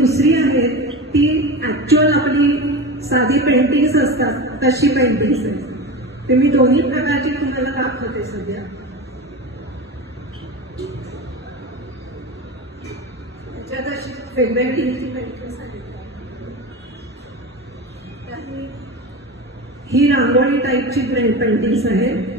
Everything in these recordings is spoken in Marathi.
दुसरी आहे ती ऍक्च्युअल आपली साधी पेंटिंग्स असतात तशी पेंटिंग्स आहे. ते मी दोन्ही प्रकारची तुम्हाला दाखवते सध्या. त्याच्यात अशी वेगवेगळी पेंटिंग्स आहेत. ही रांगोळी टाईपची पेंटिंग्स आहेत.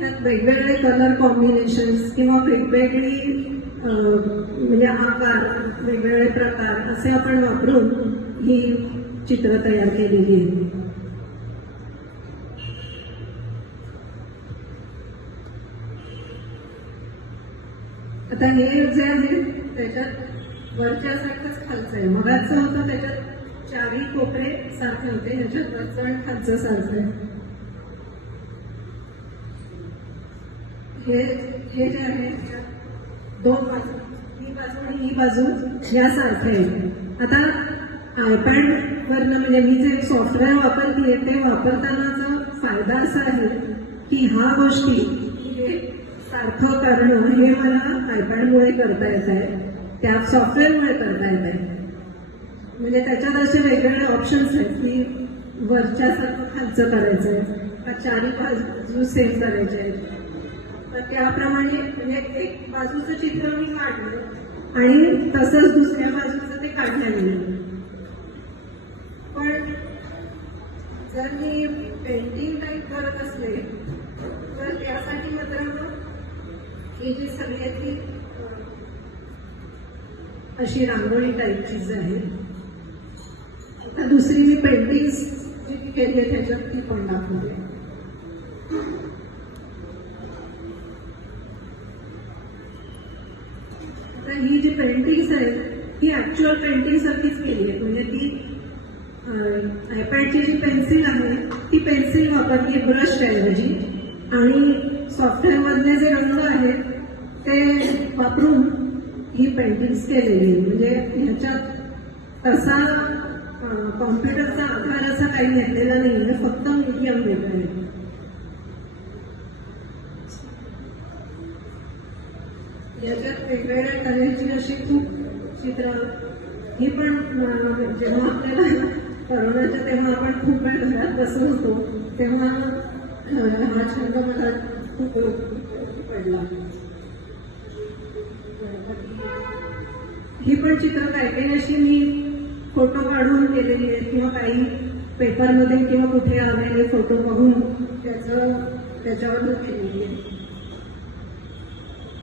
यात वेगवेगळे कलर कॉम्बिनेशन्स किंवा वेगवेगळी म्हणजे आकार, वेगवेगळे प्रकार असे आपण वापरून ही चित्र तयार केलेली आहेत. आता हे जे आहे त्याच्यात वरच्यासारखंच खालचं आहे. मगाचं होतं त्याच्यात चारही कोपरे सारखे होते, ह्याच्यात वरचं आणि खालचं सारखं आहे. हे जे आहे दोन बाजू, ही बाजू आणि ही बाजू यासारखे आहे. आता आयपॅड वरनं म्हणजे मी जे सॉफ्टवेअर वापरते ते वापरतानाचा फायदा असा आहे की ह्या गोष्टी सारखं करणं हे मला आयपॅडमुळे करता येत आहे, त्या सॉफ्टवेअरमुळे करता येत आहे. म्हणजे त्याच्यात असे वेगवेगळे ऑप्शन्स आहेत की वरच्यासारखं खालचं करायचं आहे का चारी बाजू सेम करायचे आहेत. तर त्याप्रमाणे म्हणजे एक बाजूचं चित्र मी काढलं आणि तसंच दुसऱ्या बाजूचं ते काढण्यात येईल. पण जर मी पेंटिंग टाईप करत असले तर त्यासाठी मात्र ही जी सगळी ती अशी रांगोळी टाईपचीच आहे. आता दुसरी मी पेंटिंग्स जी केली आहे त्याच्यात ती पण दाखवते. आता ही जी पेंटिंग्स आहे ती ऍक्च्युअल पेंटिंग सारखीच केली आहे. म्हणजे ती आयपॅडची जी पेन्सिल आहे ती पेन्सिल वापरली ब्रश ऐवजी, आणि सॉफ्टवेअर मधले जे रंग आहेत ते वापरून ही पेंटिंग्स केलेली. म्हणजे ह्याच्यात तसा कॉम्प्युटरचा आधार असा काही घेतलेला नाही, म्हणजे फक्त मीडियम वेगळं आहे. याच्यात वेगवेगळ्या तऱ्हेची अशी खूप चित्र, ही पण जेव्हा आपल्याला करोनाच्या तेव्हा आपण खूप वेळ घरात बसलो होतो तेव्हा हा छंद मला खूप पडला. ही पण चित्र काही काही अशी मी फोटो काढून केलेली आहेत किंवा काही पेपरमध्ये किंवा कुठे आलेले फोटो बघून त्याच्यावर केलेली आहे.